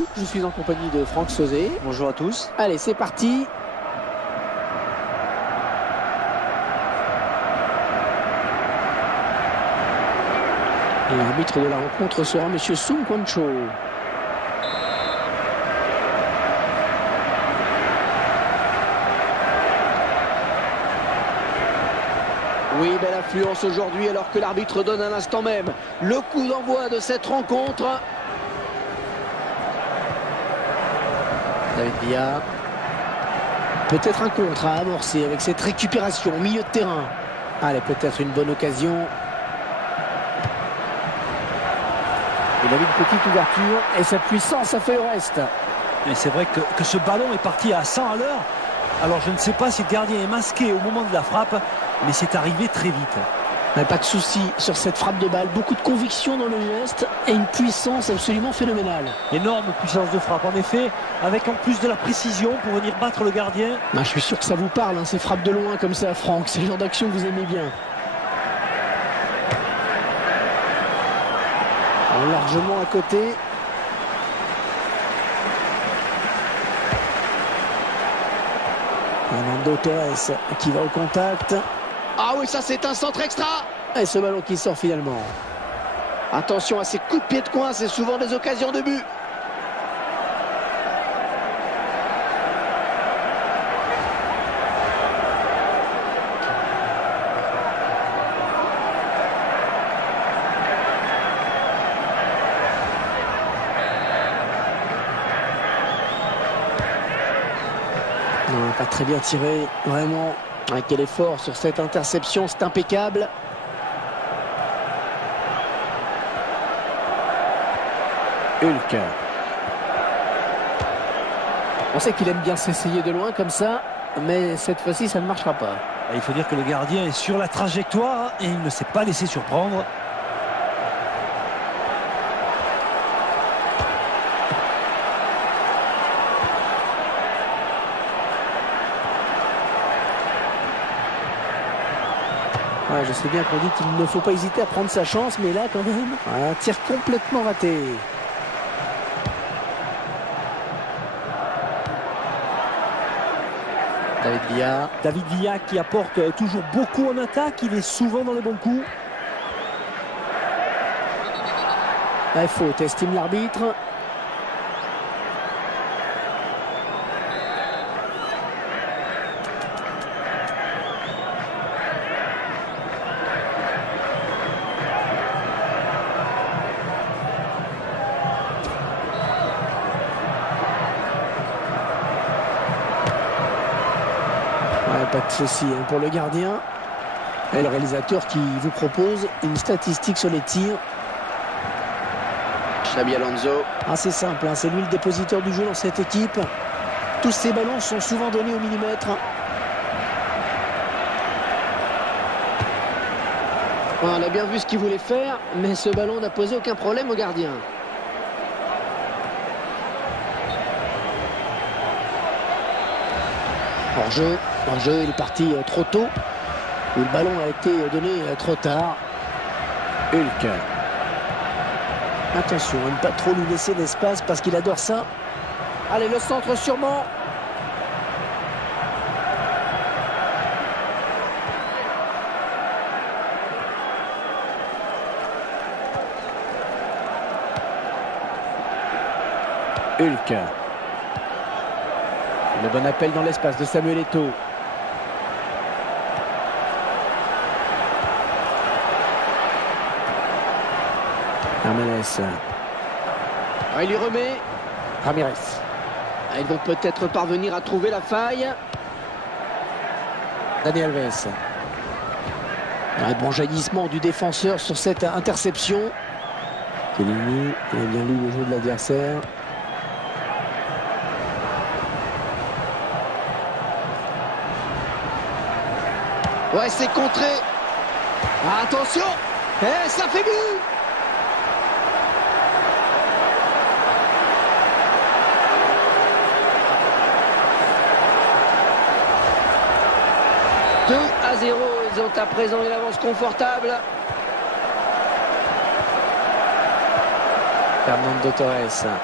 Je suis en compagnie de Franck Sauzet. Bonjour à tous. Allez, c'est parti. Et l'arbitre de la rencontre sera Monsieur Sung Kwon-cho. Oui, belle affluence aujourd'hui alors que l'arbitre donne à l'instant même le coup d'envoi de cette rencontre. David Villa. Peut-être un contre à amorcer avec cette récupération au milieu de terrain. Allez, peut-être une bonne occasion. Il a mis une petite ouverture et sa puissance a fait le reste. Et c'est vrai que ce ballon est parti à 100 à l'heure. Alors je ne sais pas si le gardien est masqué au moment de la frappe, mais c'est arrivé très vite. Mais pas de souci sur cette frappe de balle. Beaucoup de conviction dans le geste et une puissance absolument phénoménale. Énorme puissance de frappe, en effet, avec en plus de la précision pour venir battre le gardien. Je suis sûr que ça vous parle, ces frappes de loin comme ça, Franck. C'est le genre d'action que vous aimez bien. Largement à côté. Fernando Torres qui va au contact. Ah oui, ça c'est un centre extra. Et ce ballon qui sort finalement. Attention à ces coups de pied de coin, c'est souvent des occasions de but. Non, pas très bien tiré, vraiment. Quel effort sur cette interception, c'est impeccable. Hulk. On sait qu'il aime bien s'essayer de loin comme ça, mais cette fois-ci, ça ne marchera pas. Et il faut dire que le gardien est sur la trajectoire et il ne s'est pas laissé surprendre. Je sais bien qu'on dit qu'il ne faut pas hésiter à prendre sa chance, mais là quand même, un tir complètement raté. David Villa. David Villa qui apporte toujours beaucoup en attaque, il est souvent dans les bons coups. Faute, estime l'arbitre. Pas de souci pour le gardien. Et le réalisateur qui vous propose une statistique sur les tirs. Xabi Alonso. C'est simple, c'est lui le dépositeur du jeu dans cette équipe. Tous ces ballons sont souvent donnés au millimètre. On a bien vu ce qu'il voulait faire, mais ce ballon n'a posé aucun problème au gardien. Hors-jeu, il est parti trop tôt. Le ballon a été donné trop tard. Hulk. Attention à ne pas trop lui laisser d'espace parce qu'il adore ça. Allez, le centre sûrement. Hulk. Le bon appel dans l'espace de Samuel Eto'o. Hermanès. Il lui remet. Ramirez. Ils vont peut-être parvenir à trouver la faille. Dani Alves. Un bon jaillissement du défenseur sur cette interception. Kellini, il a bien lu le jeu de l'adversaire. Ouais, c'est contré. Attention. Et ça fait but. « 2-0, ils ont à présent une avance confortable. Fernando Torres.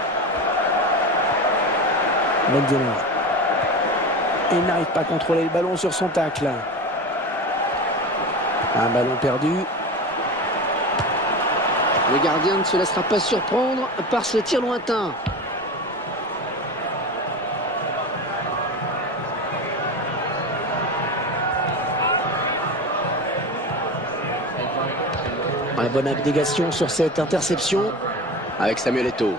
Benzema. Il n'arrive pas à contrôler le ballon sur son tacle. Un ballon perdu. Le gardien ne se laissera pas surprendre par ce tir lointain. Une bonne abnégation sur cette interception avec Samuel Eto'o.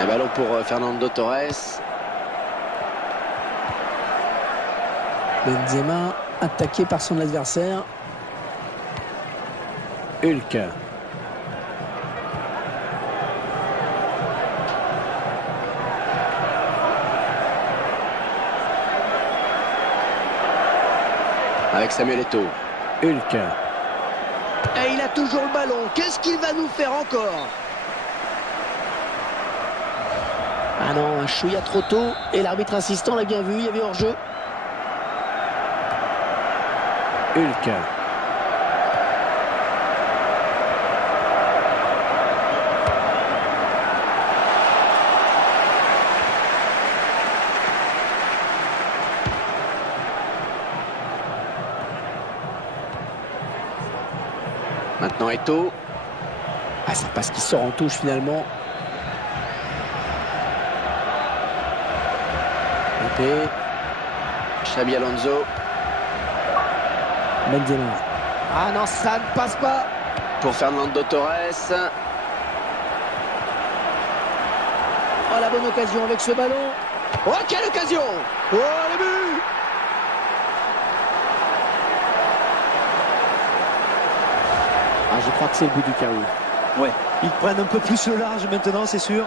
Un ballon pour Fernando Torres. Benzema attaqué par son adversaire. Hulk. Avec Samuel Eto'o. Hulk. Et il a toujours le ballon. Qu'est-ce qu'il va nous faire encore? Ah non, un chouïa trop tôt. Et l'arbitre assistant l'a bien vu, il y avait hors-jeu. Hulk. Maintenant Eto'o. Ah, c'est parce qu'il sort en touche finalement. Xabi Alonso. Benzema. Ah non, ça ne passe pas. Pour Fernando Torres. Oh, la bonne occasion avec ce ballon. Oh, quelle occasion! Oh, le but! Ah, je crois que c'est le but du carreau. Ouais, ils prennent un peu plus le large maintenant, c'est sûr.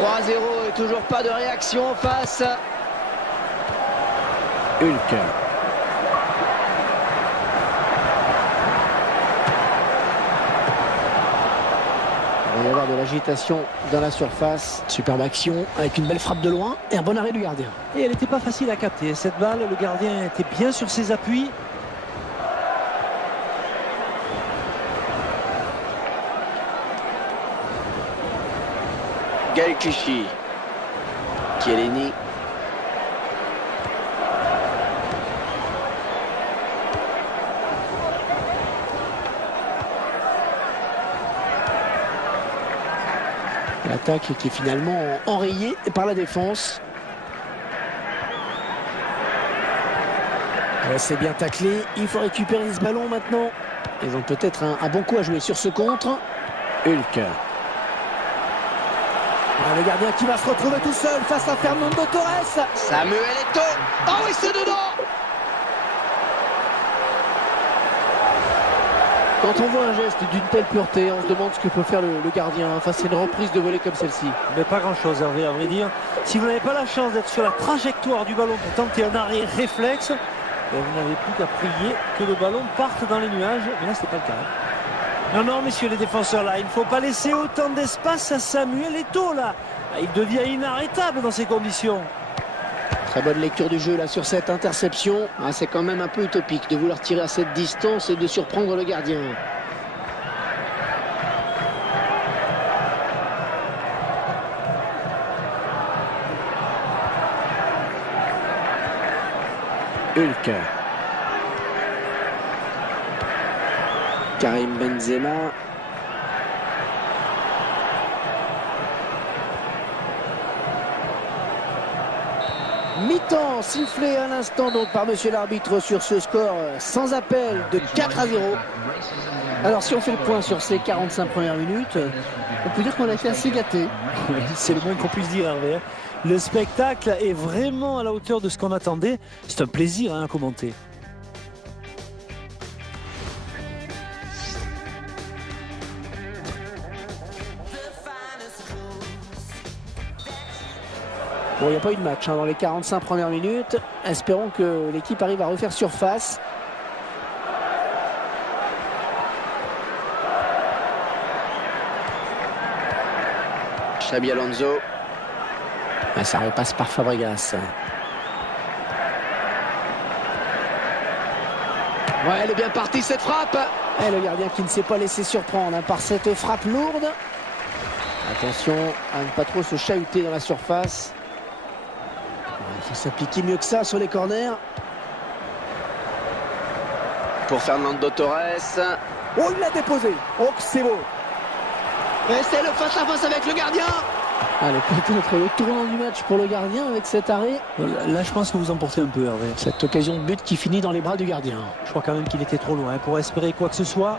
3-0 et toujours pas de réaction en face. Hulk. Il va y avoir de l'agitation dans la surface. Superbe action avec une belle frappe de loin et un bon arrêt du gardien. Et elle n'était pas facile à capter. Cette balle, le gardien était bien sur ses appuis. Gaël Clichy. Chiellini. L'attaque qui est finalement enrayée par la défense. Ouais, c'est bien taclé. Il faut récupérer ce ballon maintenant. Ils ont peut-être un bon coup à jouer sur ce contre. Hulk. Le gardien qui va se retrouver tout seul face à Fernando Torres. Samuel Eto'o. Oh oui, c'est dedans. Quand on voit un geste d'une telle pureté, on se demande ce que peut faire le gardien face à une reprise de volée comme celle-ci. Mais pas grand-chose, Hervé, à vrai dire. Si vous n'avez pas la chance d'être sur la trajectoire du ballon pour tenter un arrêt réflexe, vous n'avez plus qu'à prier que le ballon parte dans les nuages. Mais là, ce n'est pas le cas. Non, non, messieurs les défenseurs, là, il ne faut pas laisser autant d'espace à Samuel Eto'o, là. Il devient inarrêtable dans ces conditions. Très bonne lecture du jeu, là, sur cette interception. Ah, c'est quand même un peu utopique de vouloir tirer à cette distance et de surprendre le gardien. Hulk. Karim Benzema. Mi-temps sifflé à l'instant donc par monsieur l'arbitre sur ce score sans appel de 4-0. Alors si on fait le point sur ces 45 premières minutes, on peut dire qu'on a été assez gâté. Oui, c'est le moins qu'on puisse dire, Hervé. Le spectacle est vraiment à la hauteur de ce qu'on attendait. C'est un plaisir à commenter. Bon, il n'y a pas eu de match dans les 45 premières minutes. Espérons que l'équipe arrive à refaire surface. Xabi Alonso. Ça repasse par Fabregas. Ouais, elle est bien partie cette frappe. Et le gardien qui ne s'est pas laissé surprendre par cette frappe lourde. Attention à ne pas trop se chahuter dans la surface. Il faut s'appliquer mieux que ça sur les corners. Pour Fernando Torres. Oh, il l'a déposé. Oh, c'est beau. Et c'est le face-à-face avec le gardien. Allez, peut-être le tournant du match pour le gardien avec cet arrêt. Là, je pense que vous emportez un peu, Hervé. Cette occasion de but qui finit dans les bras du gardien. Je crois quand même qu'il était trop loin pour espérer quoi que ce soit.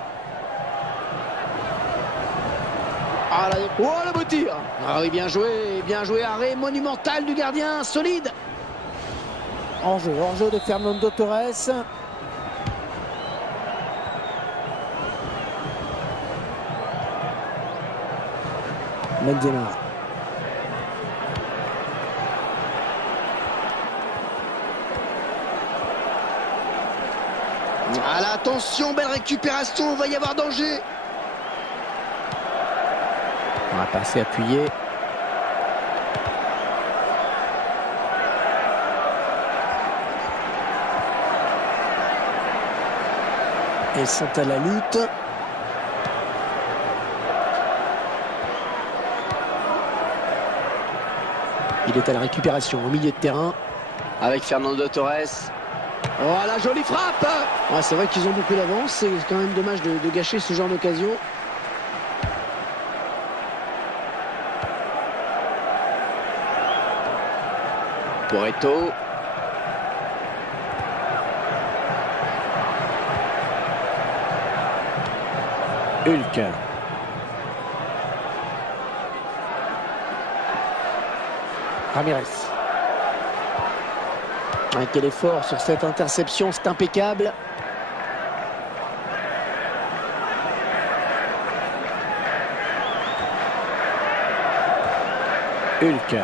Ah là, oh, le beau tir. Ah oui, bien joué, arrêt monumental du gardien, solide. Hors-jeu de Fernando Torres. Benzema. Ah là, attention, belle récupération, il va y avoir danger. On va passer appuyé. Ils sont à la lutte. Il est à la récupération au milieu de terrain avec Fernando Torres. Oh, la jolie frappe. Ouais, c'est vrai qu'ils ont beaucoup d'avance. C'est quand même dommage de gâcher ce genre d'occasion. Pour Eto'o. Hulk. Ramirez. Quel effort sur cette interception, c'est impeccable. Hulk.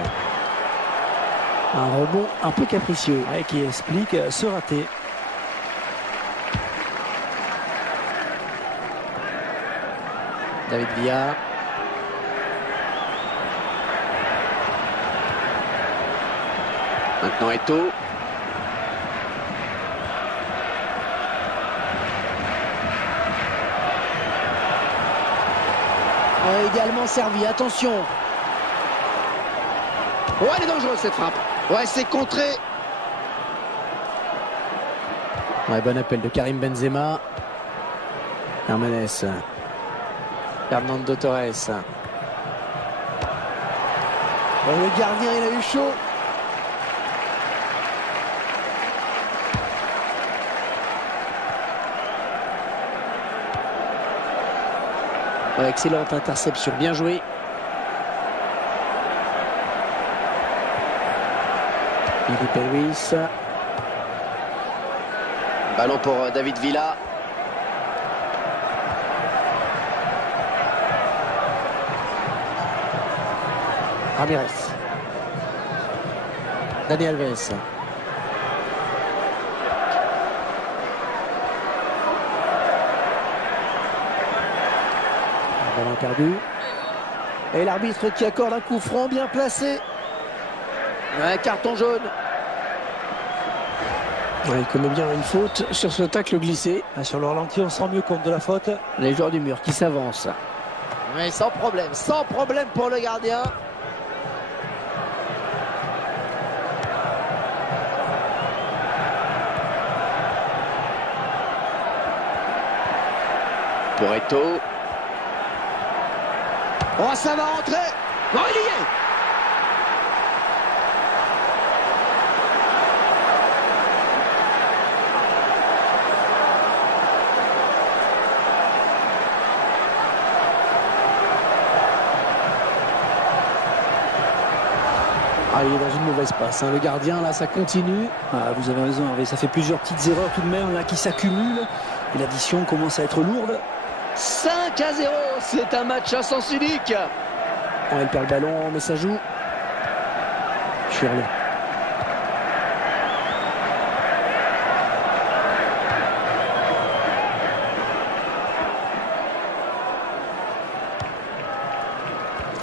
Un rebond un peu capricieux. Ouais, qui explique ce raté. David Villa. Maintenant Eto'o. Également servi, attention. Ouais, elle est dangereuse cette frappe. Ouais, c'est contré. Ouais, bon appel de Karim Benzema. Hermanes. Fernando Torres. Ouais, le gardien, il a eu chaud. Ouais, excellente interception, bien joué. Filipe Luis. Ballon pour David Villa. Ramirez. Dani Alves. Ballon perdu. Et l'arbitre qui accorde un coup franc bien placé. Ouais, carton jaune. Ouais, il commet bien une faute sur ce tacle glissé. Sur le ralenti, on se rend mieux compte de la faute. Les joueurs du mur qui s'avancent. Ouais, sans problème pour le gardien. Pour Eto'o. Oh, ça va rentrer. Non, il y est. Ah, il est dans une mauvaise passe, hein. Le gardien, là, ça continue. Ah, vous avez raison, Hervé. Ça fait plusieurs petites erreurs tout de même là qui s'accumulent. Et l'addition commence à être lourde. 5-0, c'est un match à sens unique. Oh, elle perd le ballon, mais ça joue. Shirley.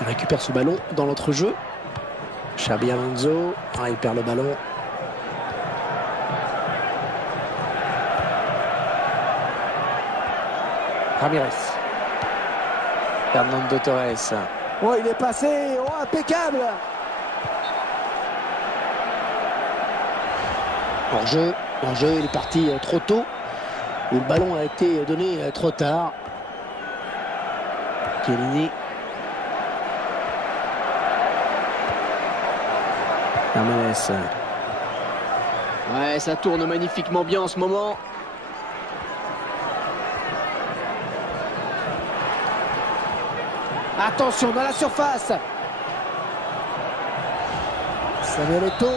Il récupère ce ballon dans l'entrejeu. Xabi Alonso. Ah, il perd le ballon. Ramirez. Fernando Torres. Oh, il est passé. Oh, impeccable. Hors-jeu, il est parti trop tôt. Le ballon a été donné trop tard. Chiellini. Ramirez. Ouais, ça tourne magnifiquement bien en ce moment. Attention dans la surface. Samuel Eto'o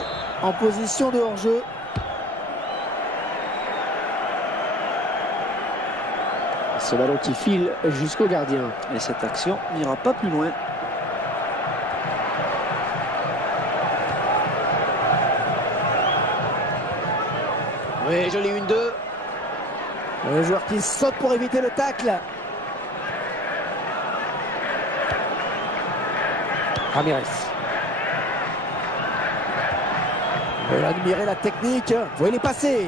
en position de hors-jeu. Ce ballon qui file jusqu'au gardien. Et cette action n'ira pas plus loin. Oui, joli 1-2. Le joueur qui saute pour éviter le tacle. Ramirez. Il veut admirer la technique. Vous voyez les passer.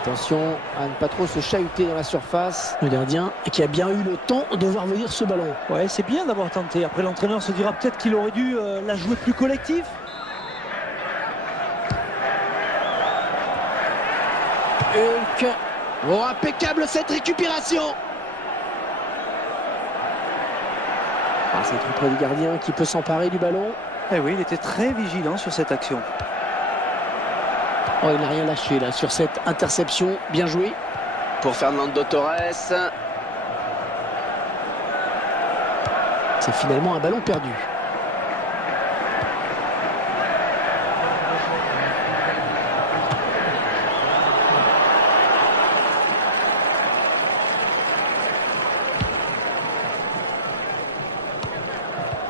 Attention à ne pas trop se chahuter dans la surface. Le gardien qui a bien eu le temps de voir venir ce ballon. Ouais, c'est bien d'avoir tenté. Après, l'entraîneur se dira peut-être qu'il aurait dû la jouer plus collective. Hulk. Oh, impeccable cette récupération. C'est tout près du gardien qui peut s'emparer du ballon. Eh oui, il était très vigilant sur cette action. Oh, il n'a rien lâché là sur cette interception. Bien joué pour Fernando Torres. C'est finalement un ballon perdu.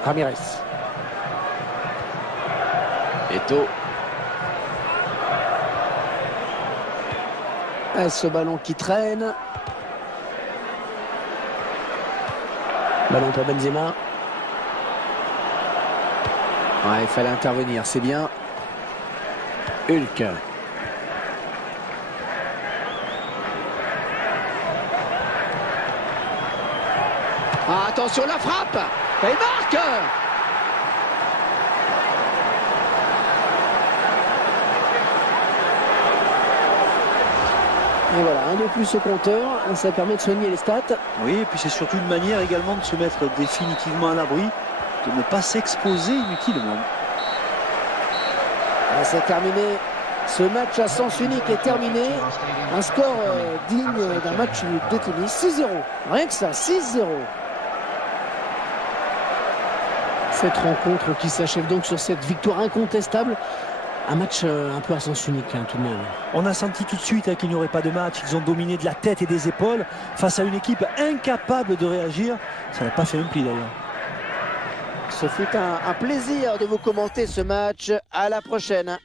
Ramirez. Eto'o. Et ce ballon qui traîne. Ballon pour Benzema. Ouais, il fallait intervenir, c'est bien. Hulk. Ah, attention, la frappe. Et il marque. Et voilà, un de plus au compteur, ça permet de soigner les stats. Oui, et puis c'est surtout une manière également de se mettre définitivement à l'abri, de ne pas s'exposer inutilement. C'est terminé, ce match à sens unique est terminé. Un score digne d'un match de tennis, 6-0. Rien que ça, 6-0. Cette rencontre qui s'achève donc sur cette victoire incontestable. Un match un peu à sens unique tout de même. On a senti tout de suite qu'il n'y aurait pas de match. Ils ont dominé de la tête et des épaules face à une équipe incapable de réagir. Ça n'a pas fait un pli d'ailleurs. Ce fut un plaisir de vous commenter ce match. À la prochaine.